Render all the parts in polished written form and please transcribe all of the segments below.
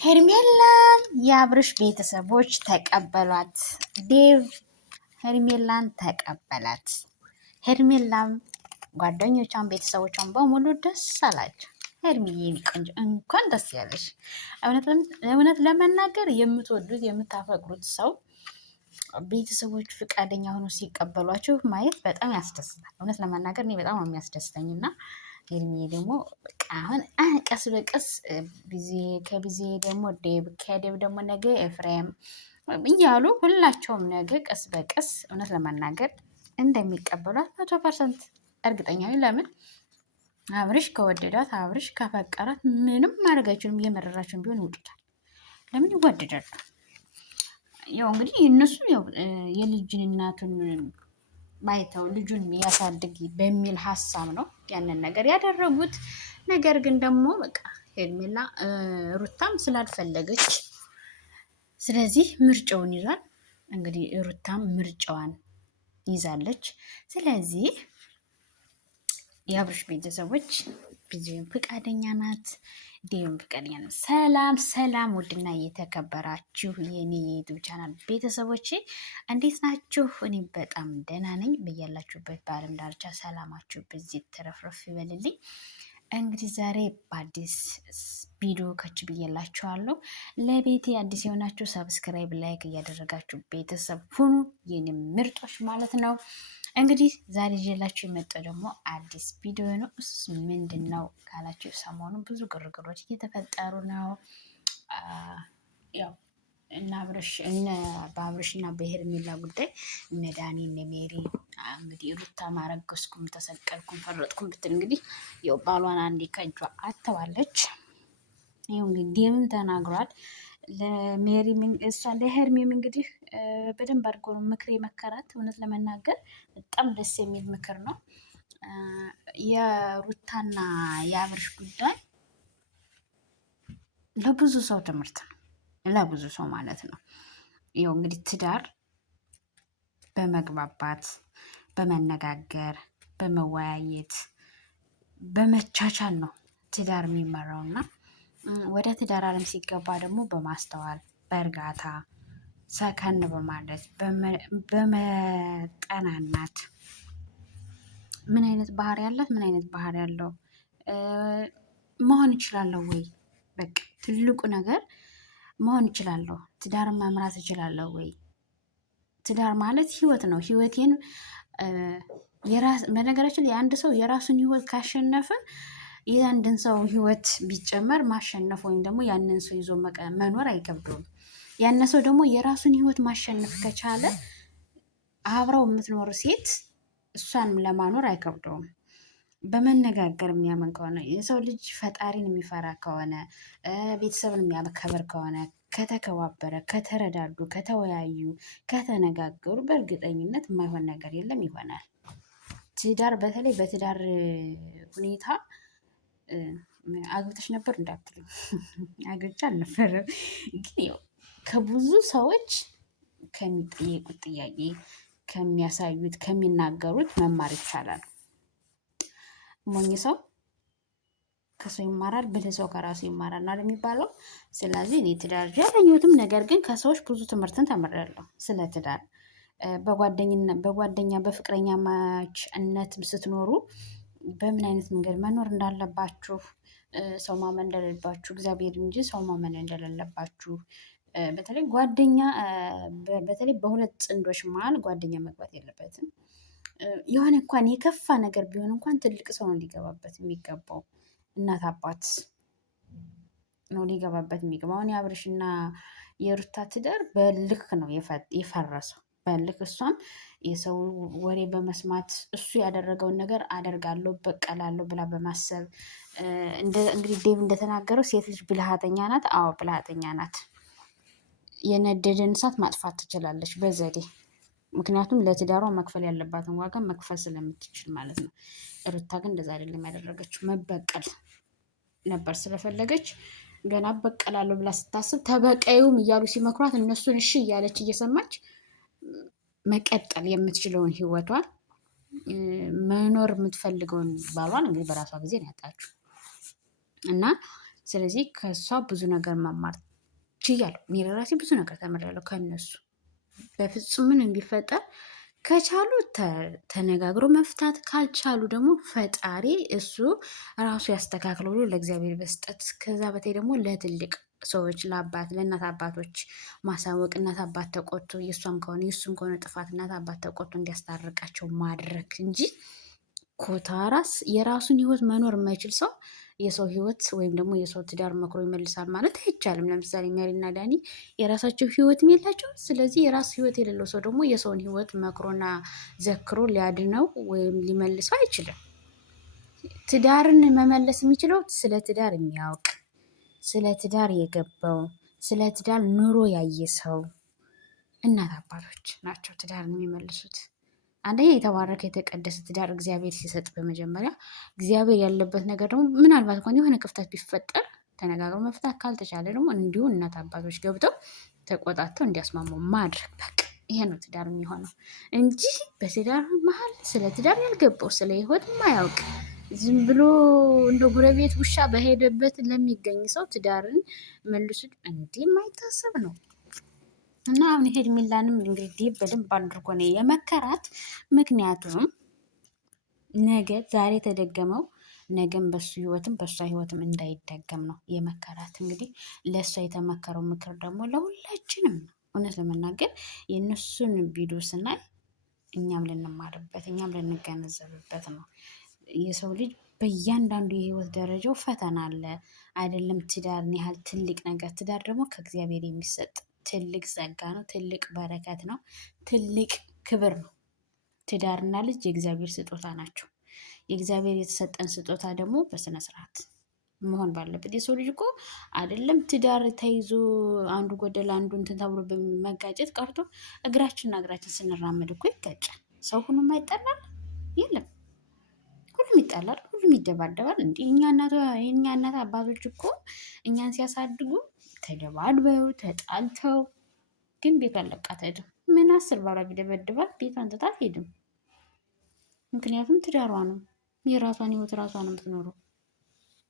ሄርሜላን የአብርሽ ቤተሰቦች ተቀበሏት። ዴቭ ሄርሜላን ተቀበላት። ሄርሜላም ጓደኞቿን ቤተሰቦቿን በሙሉ ደስ አላቸው። ሄርሜዬ ቆንጆ እንኳን ደስ ያለሽ። እውነት ለመናገር የምትወዱት የምታፈቅሩት ሰው ቤተሰቦች ፍቃደኛ ሆኖ ሲቀበሏችሁ ማየት በጣም ያስደስታል። እውነት ለመናገር እኔ በጣም ነው የሚያስደስተኝ እና ሄርሜዬ ደግሞ አሁን ቀስ በቀስ ከቢዜ ደግሞ ዴብ ከዴብ ደግሞ ነገ ኤፍሬም እያሉ ሁላቸውም ነገ ቀስ በቀስ እውነት ለመናገር እንደሚቀበሏት 100% እርግጠኛ ነኝ። ለምን አብርሽ ከወደዳት አብርሽ ካፈቀራት ምንም ማድረግ አይችሉም። እየመረራቸውን ቢሆን ይውጡታል። ለምን ይወደዳሉ? ያው እንግዲህ እነሱ ያው የልጅን እናቱን ማይተው ልጁን ያሳድግ በሚል ሀሳብ ነው ያንን ነገር ያደረጉት። ነገር ግን ደግሞ በቃ ሄርሜላ ሩታም ስላልፈለገች ስለዚህ ምርጫውን ይዟል። እንግዲህ ሩታም ምርጫዋን ይዛለች። ስለዚህ የአብርሽ ቤተሰቦች ብዙም ፍቃደኛ ናት፣ ዴም ፍቃደኛ ናት። ሰላም ሰላም! ውድና እየተከበራችሁ የኔ የዩቱብ ቻናል ቤተሰቦች እንዴት ናችሁ? እኔ በጣም ደህና ነኝ። በያላችሁበት በዓለም ዳርቻ ሰላማችሁ በዚህ ተረፍረፍ ይበልልኝ። እንግዲህ ዛሬ በአዲስ ቪዲዮ ከች ብዬላችኋለሁ። ለቤቴ አዲስ የሆናችሁ ሰብስክራይብ፣ ላይክ እያደረጋችሁ ቤተሰብ ሁኑ፣ የኔ ምርጦች ማለት ነው። እንግዲህ ዛሬ ይዤላችሁ የመጣው ደግሞ አዲስ ቪዲዮ ነው። እሱ ምንድን ነው ካላችሁ ሰሞኑ ብዙ ግርግሮች እየተፈጠሩ ነው። ያው በአብርሽ እና በሄርሜላ ጉዳይ እነ ዳኒ እነ ሜሪ እንግዲህ ሩታ ማረገዝኩም ተሰቀልኩም ፈረጥኩም ብትል እንግዲህ ያው ባሏን አንዴ ከእጇ አተዋለች። ይኸው እንግዲህ ዴምም ተናግሯል። ለሄርሜም እንግዲህ በደንብ አድርጎ ነው ምክር የመከራት። እውነት ለመናገር በጣም ደስ የሚል ምክር ነው። የሩታና የአብርሽ ጉዳይ ለብዙ ሰው ትምህርት ነው፣ ለብዙ ሰው ማለት ነው። ይኸው እንግዲህ ትዳር በመግባባት በመነጋገር በመወያየት በመቻቻል ነው ትዳር የሚመራውና ወደ ትዳር ዓለም ሲገባ ደግሞ በማስተዋል በእርጋታ ሰከን በማለት በመጠናናት ምን አይነት ባህሪ ያላት ምን አይነት ባህሪ ያለው መሆን ይችላለሁ ወይ፣ በቃ ትልቁ ነገር መሆን ይችላለሁ፣ ትዳርን መምራት እችላለሁ ወይ። ትዳር ማለት ህይወት ነው። ህይወቴን በነገራችን ላይ አንድ ሰው የራሱን ህይወት ካሸነፈ የአንድን ሰው ህይወት ቢጨመር ማሸነፍ ወይም ደግሞ ያንን ሰው ይዞ መኖር አይከብደውም። ያን ሰው ደግሞ የራሱን ህይወት ማሸነፍ ከቻለ አብረው የምትኖር ሴት እሷን ለማኖር አይከብደውም። በመነጋገር የሚያምን ከሆነ የሰው ልጅ ፈጣሪን የሚፈራ ከሆነ ቤተሰብን የሚያከብር ከሆነ ከተከባበረ፣ ከተረዳዱ፣ ከተወያዩ፣ ከተነጋገሩ በእርግጠኝነት የማይሆን ነገር የለም፣ ይሆናል። ትዳር በተለይ በትዳር ሁኔታ አግብተሽ ነበር እንዳትሉ፣ አግብቼ አልነበረም። ግን ከብዙ ሰዎች ከሚጠየቁት ጥያቄ ከሚያሳዩት ከሚናገሩት መማር ይቻላል። ሞኝ ሰው ከሰው ይማራል፣ ብልህ ሰው ከራሱ ይማራል ነው የሚባለው። ስለዚህ እኔ ትዳር ያለኝትም ነገር ግን ከሰዎች ብዙ ትምህርትን ተምሬያለሁ ስለ ትዳር። በጓደኛ በፍቅረኛ ማችነት ስትኖሩ በምን አይነት መንገድ መኖር እንዳለባችሁ፣ ሰው ማመን እንደሌለባችሁ፣ እግዚአብሔር እንጂ ሰው ማመን እንደሌለባችሁ፣ በተለይ በተለይ በሁለት ጥንዶች መሀል ጓደኛ መግባት የለበትም። የሆነ እንኳን የከፋ ነገር ቢሆን እንኳን ትልቅ ሰው ነው ሊገባበት የሚገባው። እናት አባት ነው ሊገባበት የሚገባው። አሁን የአብርሽና የሩታ ትዳር በልክ ነው የፈረሰው። በልክ እሷም የሰው ወሬ በመስማት እሱ ያደረገውን ነገር አደርጋለሁ በቀላለሁ ብላ በማሰብ እንግዲህ ዴቭ እንደተናገረው ሴት ልጅ ብልሃተኛ ናት። አዎ ብልሃተኛ ናት። የነደደን እሳት ማጥፋት ትችላለች በዘዴ። ምክንያቱም ለትዳሯ መክፈል ያለባትን ዋጋ መክፈል ስለምትችል ማለት ነው። ሩታ ግን እንደዛ አይደለም ያደረገችው። መበቀል ነበር ስለፈለገች ገና በቀላለሁ ብላ ስታስብ ተበቀዩም እያሉ ሲመክሯት እነሱን እሺ እያለች እየሰማች መቀጠል የምትችለውን ህይወቷን መኖር የምትፈልገውን ባሏን እንግዲህ በራሷ ጊዜ ነው ያጣችው እና ስለዚህ ከእሷ ብዙ ነገር መማር ችያለሁ። እኔ ለራሴ ብዙ ነገር ተምሬያለሁ ከእነሱ። በፍጹም ምን ቢፈጠር ከቻሉ ተነጋግሮ መፍታት፣ ካልቻሉ ደግሞ ፈጣሪ እሱ ራሱ ያስተካክለው ብሎ ለእግዚአብሔር መስጠት። ከዛ በታይ ደግሞ ለትልቅ ሰዎች ለአባት ለእናት አባቶች ማሳወቅ። እናት አባት ተቆጥቶ የእሷም ከሆነ የእሱም ከሆነ ጥፋት እናት አባት ተቆጥቶ እንዲያስታርቃቸው ማድረግ እንጂ ኮታራስ የራሱን ህይወት መኖር የማይችል ሰው የሰው ህይወት ወይም ደግሞ የሰው ትዳር መክሮ ይመልሳል ማለት አይቻልም። ለምሳሌ ሜሪና ዳኒ የራሳቸው ህይወትም የላቸው። ስለዚህ የራሱ ህይወት የሌለው ሰው ደግሞ የሰውን ህይወት መክሮና ዘክሮ ሊያድነው ወይም ሊመልሰው አይችልም። ትዳርን መመለስ የሚችለው ስለ ትዳር የሚያውቅ ስለ ትዳር የገባው ስለ ትዳር ኑሮ ያየ ሰው እናት አባቶች ናቸው ትዳርን የሚመልሱት። አንደኛ የተባረከ የተቀደሰ ትዳር እግዚአብሔር ሲሰጥ በመጀመሪያ እግዚአብሔር ያለበት ነገር ደግሞ ምናልባት እንኳን የሆነ ክፍተት ቢፈጠር ተነጋግረው መፍታት ካልተቻለ ደግሞ እንዲሁ እናት አባቶች ገብተው ተቆጣተው እንዲያስማሙ ማድረግ። በቃ ይሄ ነው ትዳር የሚሆነው እንጂ በትዳር መሀል ስለ ትዳር ያልገባው ስለ ህይወት የማያውቅ ዝም ብሎ እንደ ጎረቤት ውሻ በሄደበት ለሚገኝ ሰው ትዳርን መልሱ እንዲህ የማይታሰብ ነው። እና አሁን ሄርሜላንም እንግዲህ በደንብ አድርጎ ነው የመከራት። ምክንያቱም ነገ ዛሬ የተደገመው ነገም በሱ ህይወትም በእሷ ህይወትም እንዳይደገም ነው የመከራት። እንግዲህ ለእሷ የተመከረው ምክር ደግሞ ለሁላችንም ነው። እውነት ለመናገር የእነሱን ቪዲዮ ስናይ እኛም ልንማርበት እኛም ልንገነዘብበት ነው። የሰው ልጅ በእያንዳንዱ የህይወት ደረጃው ፈተና አለ አይደለም። ትዳርን ያህል ትልቅ ነገር ትዳር ደግሞ ከእግዚአብሔር የሚሰጥ ትልቅ ጸጋ ነው። ትልቅ በረከት ነው። ትልቅ ክብር ነው። ትዳርና ልጅ የእግዚአብሔር ስጦታ ናቸው። የእግዚአብሔር የተሰጠን ስጦታ ደግሞ በስነ ስርዓት መሆን ባለበት። የሰው ልጅ እኮ አይደለም ትዳር ተይዞ አንዱ ጎደል አንዱ እንትን ተብሎ በመጋጨት ቀርቶ እግራችንና እግራችን ስንራመድ እኮ ይጋጫል። ሰው ሁሉም አይጠላል? የለም፣ ሁሉም ይጣላል፣ ሁሉም ይደባደባል። እንዲህ የእኛ እናት አባቶች እኮ እኛን ሲያሳድጉ ተደባድበው ተጣልተው ግን ቤቷን ለቃ አትሄድም። ምን 10 ባሏ ቢደበድባት ቤቷን ትታ አትሄድም። ምክንያቱም ትዳሯ ነው። የራሷን ህይወት ራሷ ነው የምትኖረው።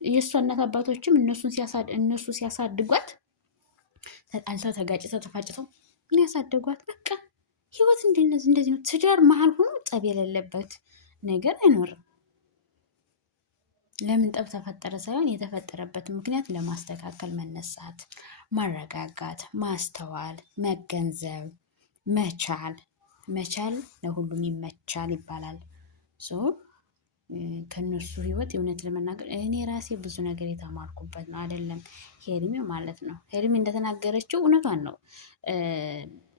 የእሷ እናት አባቶችም እነሱ ሲያሳድጓት ተጣልተው ተጋጭተው ተፋጭተው ምን ያሳደጓት። በቃ ህይወት እንደዚህ ነው። ትዳር መሀል ሆኖ ጠብ የሌለበት ነገር አይኖርም። ለምን ጠብ ተፈጠረ ሳይሆን የተፈጠረበትን ምክንያት ለማስተካከል መነሳት፣ ማረጋጋት፣ ማስተዋል፣ መገንዘብ መቻል ለሁሉም ይመቻል ይባላል። ከነሱ ህይወት የእውነት ለመናገር እኔ ራሴ ብዙ ነገር የተማርኩበት ነው። አይደለም ሄርሜ ማለት ነው። ሄርሜ እንደተናገረችው እውነቷን ነው።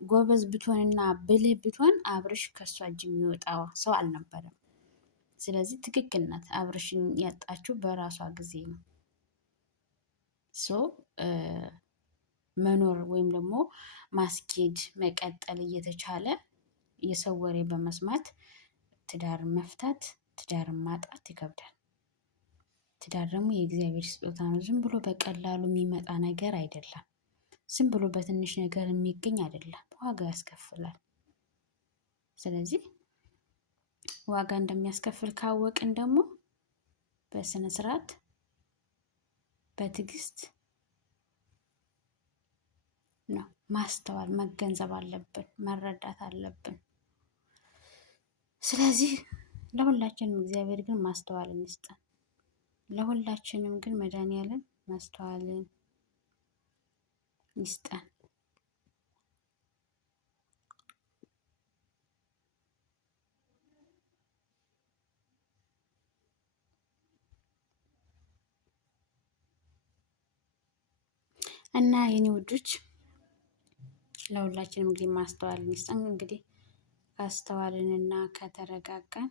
ጎበዝ ብትሆንና ብልህ ብትሆን አብርሽ ከእሷ እጅ የሚወጣ ሰው አልነበረም። ስለዚህ ትክክል ናት። አብርሽን ያጣችው በራሷ ጊዜ ነው። መኖር ወይም ደግሞ ማስኬድ መቀጠል እየተቻለ የሰው ወሬ በመስማት ትዳርን መፍታት ትዳርን ማጣት ይከብዳል። ትዳር ደግሞ የእግዚአብሔር ስጦታ ነው። ዝም ብሎ በቀላሉ የሚመጣ ነገር አይደለም። ዝም ብሎ በትንሽ ነገር የሚገኝ አይደለም። ዋጋ ያስከፍላል። ስለዚህ ዋጋ እንደሚያስከፍል ካወቅን ደግሞ በስነ ስርዓት በትዕግስት ነው ማስተዋል መገንዘብ አለብን፣ መረዳት አለብን። ስለዚህ ለሁላችንም እግዚአብሔር ግን ማስተዋልን ይስጠን። ለሁላችንም ግን መድኃኒዓለም ማስተዋልን ይስጠን። እና የኔ ውዶች ለሁላችንም እንግዲህ ማስተዋልን ይስጠን። እንግዲህ ካስተዋልንና ከተረጋጋን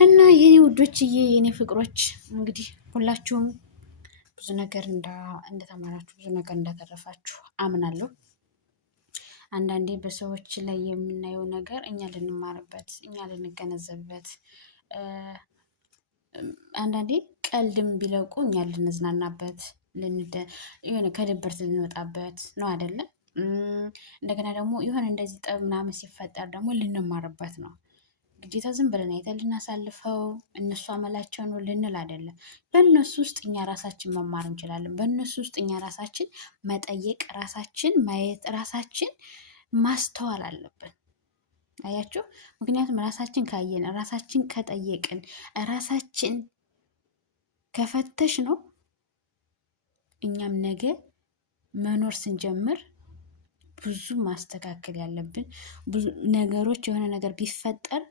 እና የኔ ውዶችዬ የኔ ፍቅሮች እንግዲህ ሁላችሁም ብዙ ነገር እንደተማራችሁ ብዙ ነገር እንዳተረፋችሁ አምናለሁ። አንዳንዴ በሰዎች ላይ የምናየው ነገር እኛ ልንማርበት እኛ ልንገነዘብበት አንዳንዴ ቀልድም ቢለቁ እኛ ልንዝናናበት የሆነ ከድብርት ልንወጣበት ነው አይደለም። እንደገና ደግሞ የሆነ እንደዚህ ጠብ ምናምን ሲፈጠር ደግሞ ልንማርበት ነው። ግዴታ ዝም ብለን አይተን ልናሳልፈው እነሱ አመላቸው ነው ልንል አይደለም። በእነሱ ውስጥ እኛ ራሳችን መማር እንችላለን። በእነሱ ውስጥ እኛ ራሳችን መጠየቅ፣ ራሳችን ማየት፣ ራሳችን ማስተዋል አለብን። አያችሁ። ምክንያቱም ራሳችን ካየን፣ ራሳችን ከጠየቅን፣ ራሳችን ከፈተሽ ነው እኛም ነገ መኖር ስንጀምር ብዙ ማስተካከል ያለብን ብዙ ነገሮች የሆነ ነገር ቢፈጠር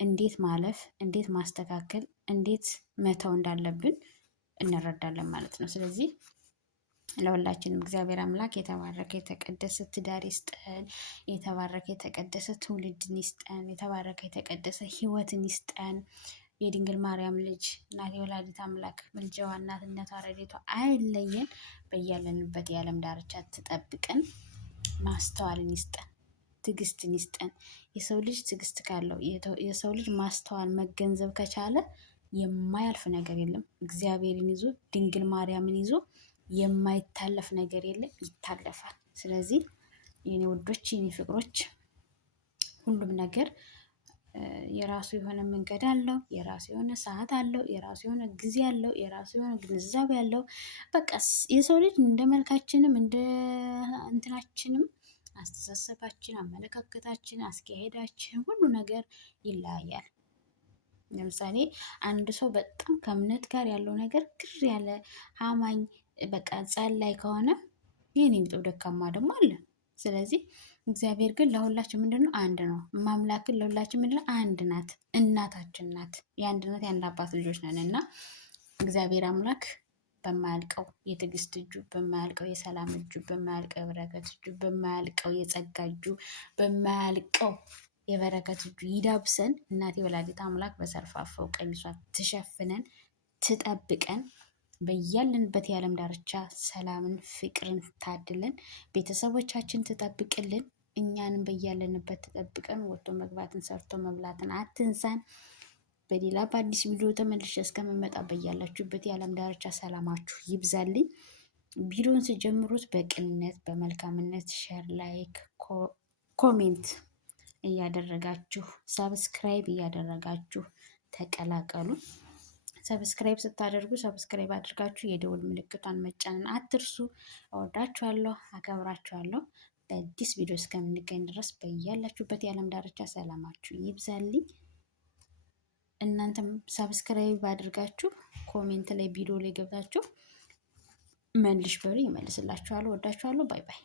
እንዴት ማለፍ፣ እንዴት ማስተካከል፣ እንዴት መተው እንዳለብን እንረዳለን ማለት ነው። ስለዚህ ለሁላችንም እግዚአብሔር አምላክ የተባረከ የተቀደሰ ትዳር ይስጠን። የተባረከ የተቀደሰ ትውልድን ይስጠን። የተባረከ የተቀደሰ ሕይወትን ይስጠን። የድንግል ማርያም ልጅ እናቴ ወላዲት አምላክ ምልጃዋ እናትነቷ ረድኤቷ አይለየን። በያለንበት የዓለም ዳርቻ ትጠብቀን። ማስተዋልን ይስጠን። ትዕግስትን ይስጠን። የሰው ልጅ ትዕግስት ካለው የሰው ልጅ ማስተዋል መገንዘብ ከቻለ የማያልፍ ነገር የለም። እግዚአብሔርን ይዞ ድንግል ማርያምን ይዞ የማይታለፍ ነገር የለም። ይታለፋል። ስለዚህ የኔ ውዶች የኔ ፍቅሮች ሁሉም ነገር የራሱ የሆነ መንገድ አለው። የራሱ የሆነ ሰዓት አለው። የራሱ የሆነ ጊዜ አለው። የራሱ የሆነ ግንዛቤ አለው። በቃ የሰው ልጅ እንደ መልካችንም እንደ እንትናችንም አስተሳሰባችን፣ አመለካከታችን፣ አስካሄዳችን ሁሉ ነገር ይለያያል። ለምሳሌ አንድ ሰው በጣም ከእምነት ጋር ያለው ነገር ግር ያለ አማኝ በቃ ጸላይ ከሆነ የኔ ቢጠው ደካማ ደግሞ አለ። ስለዚህ እግዚአብሔር ግን ለሁላችን ምንድን ነው? አንድ ነው። ማምላክን ለሁላችን ምንድን ነው? አንድ ናት። እናታችን ናት። የአንድነት የአንድ አባት ልጆች ነን እና እግዚአብሔር አምላክ በማያልቀው የትዕግስት እጁ፣ በማያልቀው የሰላም እጁ፣ በማያልቀው የበረከት እጁ፣ በማያልቀው የጸጋ እጁ፣ በማያልቀው የበረከት እጁ ይዳብሰን። እናቴ ወላዲት አምላክ በሰርፋፈው ቀሚሷ ትሸፍነን፣ ትጠብቀን። በያለንበት የዓለም ዳርቻ ሰላምን፣ ፍቅርን ታድለን። ቤተሰቦቻችን ትጠብቅልን። እኛንም በያለንበት ትጠብቀን። ወጥቶ መግባትን ሰርቶ መብላትን አትንሳን። በሌላ በአዲስ ቪዲዮ ተመልሼ እስከምመጣ በያላችሁበት የዓለም ዳርቻ ሰላማችሁ ይብዛልኝ። ቪዲዮን ስጀምሩት በቅንነት በመልካምነት ሼር፣ ላይክ፣ ኮሜንት እያደረጋችሁ ሰብስክራይብ እያደረጋችሁ ተቀላቀሉ። ሰብስክራይብ ስታደርጉ ሰብስክራይብ አድርጋችሁ የደውል ምልክቷን መጫንን አትርሱ። እወዳችኋለሁ፣ አከብራችኋለሁ። በአዲስ ቪዲዮ እስከምንገኝ ድረስ በያላችሁበት የዓለም ዳርቻ ሰላማችሁ ይብዛልኝ። እናንተም ሰብስክራይብ አድርጋችሁ ኮሜንት ላይ ቪዲዮ ላይ ገብታችሁ መልሽ በሉ፣ ይመልስላችኋለሁ። እወዳችኋለሁ። ባይ ባይ።